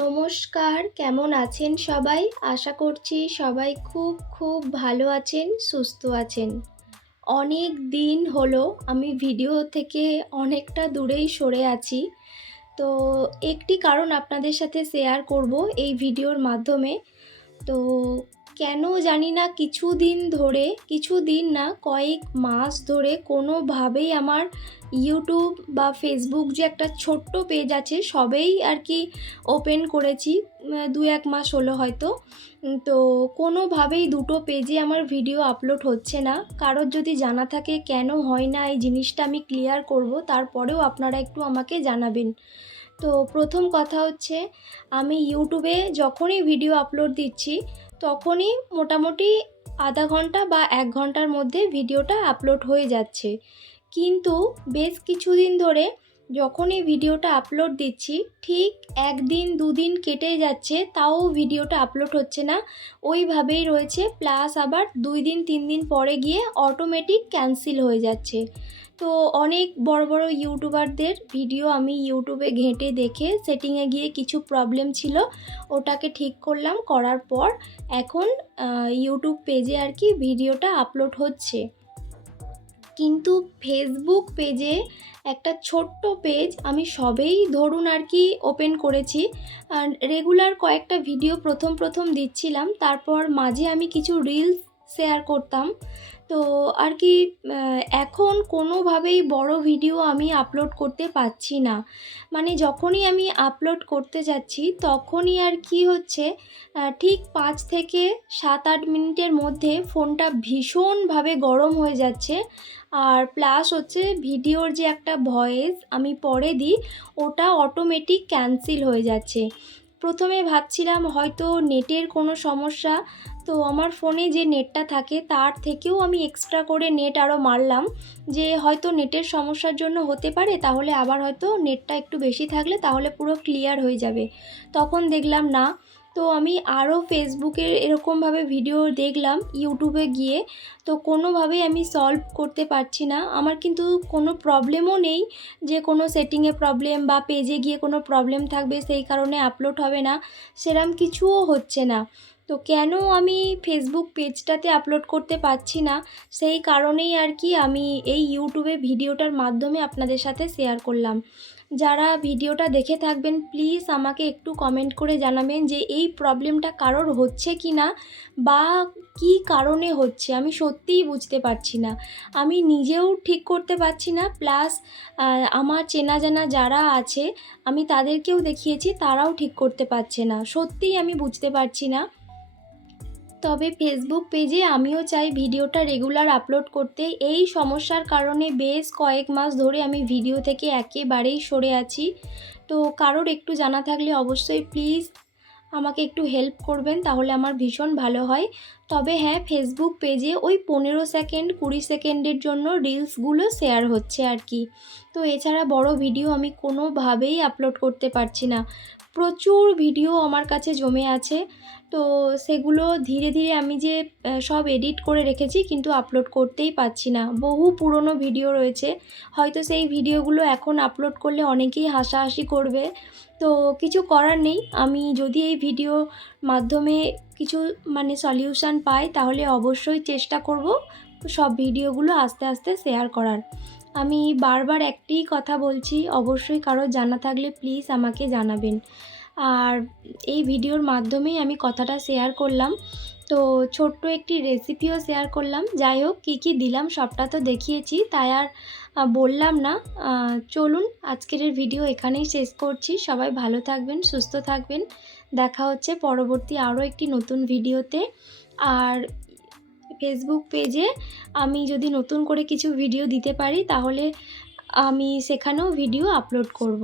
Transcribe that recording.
নমস্কার, কেমন আছেন সবাই? আশা করছি সবাই খুব খুব ভালো আছেন, সুস্থ আছেন। অনেক দিন হলো, আমি ভিডিও থেকে অনেকটা দূরেই সরে আছি। তো একটি কারণ আপনাদের সাথে শেয়ার করব এই ভিডিওর মাধ্যমে। তো কেন জানি না কিছুদিন ধরে, কিছুদিন না, কয়েক মাস ধরে কোনোভাবেই আমার ইউটিউব বা ফেসবুক যে একটা ছোট্ট পেজ আছে, সবেই আর কি ওপেন করেছি দু এক মাস হলো হয়তো। তো কোনোভাবেই দুটো পেজে আমার ভিডিও আপলোড হচ্ছে না। কারোর যদি জানা থাকে কেন হয় না এই জিনিসটা আমি ক্লিয়ার করব, তারপরেও আপনারা একটু আমাকে জানাবেন। তো প্রথম কথা হচ্ছে, আমি ইউটিউবে যখনই ভিডিও আপলোড দিচ্ছি তখনই মোটামুটি আধা ঘণ্টা বা এক ঘণ্টার মধ্যে ভিডিওটা আপলোড হয়ে যাচ্ছে। কিন্তু বেশ কিছুদিন ধরে যখনই ভিডিওটা আপলোড দিচ্ছি, ঠিক একদিন, দুদিন কেটে যাচ্ছে, তাও ভিডিওটা আপলোড হচ্ছে না। ওইভাবেই রয়েছে প্লাস আবার দুই দিন, তিন দিন পরে গিয়ে অটোমেটিক ক্যান্সেল হয়ে যাচ্ছে। তো অনেক বড় বড় ইউটিউবারদের ভিডিও আমি ইউটিউবে ঘেঁটে দেখে সেটিংয়ে গিয়ে কিছু প্রবলেম ছিল, ওটাকে ঠিক করলাম, করার পর এখন ইউটিউব পেজে আর কি ভিডিওটা আপলোড হচ্ছে। কিন্তু ফেসবুক পেজে একটা ছোট্ট পেজ আমি সবেই ধরুন আর কি ওপেন করেছি। রেগুলার কয়েকটা ভিডিও প্রথম প্রথম দিচ্ছিলাম, তারপর মাঝে আমি কিছু রিলস শেয়ার করতাম। তো আর কি এখন কোনোভাবেই বড় ভিডিও আমি আপলোড করতে পারছি না। মানে যখনই আমি আপলোড করতে যাচ্ছি, তখনই আর কি হচ্ছে ঠিক পাঁচ থেকে সাত, আট মিনিটের মধ্যে ফোনটা ভীষণভাবে গরম হয়ে যাচ্ছে। আর প্লাস হচ্ছে ভিডিওর যে একটা ভয়েস আমি পরে দিই, ওটা অটোমেটিক ক্যান্সেল হয়ে যাচ্ছে। প্রথমে ভাবছিলাম হয়তো নেটের কোনো সমস্যা, তো আমার ফোনে যে নেটটা থাকে তার থেকেও আমি এক্সট্রা করে নেট আরও মারলাম, যে হয়তো নেটের সমস্যার জন্য হতে পারে, তাহলে আবার হয়তো নেটটা একটু বেশি থাকলে তাহলে পুরো ক্লিয়ার হয়ে যাবে। তখন দেখলাম না তো আমি আরও ফেসবুকের এরকমভাবে ভিডিও দেখলাম ইউটিউবে গিয়ে। তো কোনোভাবেই আমি সলভ করতে পারছি না। আমার কিন্তু কোনো প্রবলেমও নেই যে কোনো সেটিংয়ে প্রবলেম বা পেজে গিয়ে কোনো প্রবলেম থাকবে, সেই কারণে আপলোড হবে না। সেরম কিছুও হচ্ছে না। তো কেন আমি ফেসবুক পেজটাতে আপলোড করতে পারছি না? সেই কারণেই আর কি আমি এই ইউটিউবে ভিডিওটার মাধ্যমে আপনাদের সাথে শেয়ার করলাম। যারা ভিডিওটা দেখে থাকবেন প্লিজ আমাকে একটু কমেন্ট করে জানাবেন যে এই প্রবলেমটা কারোর হচ্ছে কি না বা কী কারণে হচ্ছে? আমি সত্যিই বুঝতে পারছি না। আমি নিজেও ঠিক করতে পারছি না প্লাস আমার চেনা জানা যারা আছে, আমি তাদেরকেও দেখিয়েছি, তারাও ঠিক করতে পারছে না। সত্যিই আমি বুঝতে পারছি না। তবে ফেসবুক পেজে আমিও চাই ভিডিওটা রেগুলার আপলোড করতে। এই সমস্যার কারণে বেশ কয়েক মাস ধরে আমি ভিডিও থেকে একেবারেই সরে আছি। তো কারোর একটু জানা থাকলে অবশ্যই প্লিজ আমাকে একটু হেল্প করবেন, তাহলে আমার ভীষণ ভালো হয়। তবে হ্যাঁ ফেসবুক পেজে ওই পনেরো সেকেন্ড কুড়ি সেকেন্ডের জন্য রিলসগুলো শেয়ার হচ্ছে আর কি। তো এছাড়া বড় ভিডিও আমি কোনোভাবেই আপলোড করতে পারছি না। প্রচুর ভিডিও আমার কাছে জমে আছে। তো সেগুলো ধীরে ধীরে আমি যে সব এডিট করে রেখেছি কিন্তু আপলোড করতেই পারছি না। বহু পুরনো ভিডিও রয়েছে। হয়তো সেই ভিডিওগুলো এখন আপলোড করলে অনেকেই হাসাহাসি করবে। তো কিছু করার নেই। আমি যদি এই ভিডিও মাধ্যমে কিছু মানে সলিউশন পাই তাহলে অবশ্যই চেষ্টা করব সব ভিডিওগুলো আস্তে আস্তে শেয়ার করার। আমি বারবার একটিই কথা বলছি, অবশ্যই কারও জানা থাকলে প্লিজ আমাকে জানাবেন। আর এই ভিডিওর মাধ্যমেই আমি কথাটা শেয়ার করলাম। তো ছোট্ট একটি রেসিপিও শেয়ার করলাম। যাই হোক, কী কী দিলাম সবটা তো দেখিয়েছি, তাই আর বললাম না। চলুন আজকের ভিডিও এখানেই শেষ করছি। সবাই ভালো থাকবেন, সুস্থ থাকবেন। দেখা হচ্ছে পরবর্তী আরও একটি নতুন ভিডিওতে আর ফেসবুক পেজে আমি যদি নতুন করে কিছু ভিডিও দিতে পারি, তাহলে আমি সেখানেও ভিডিও আপলোড করব।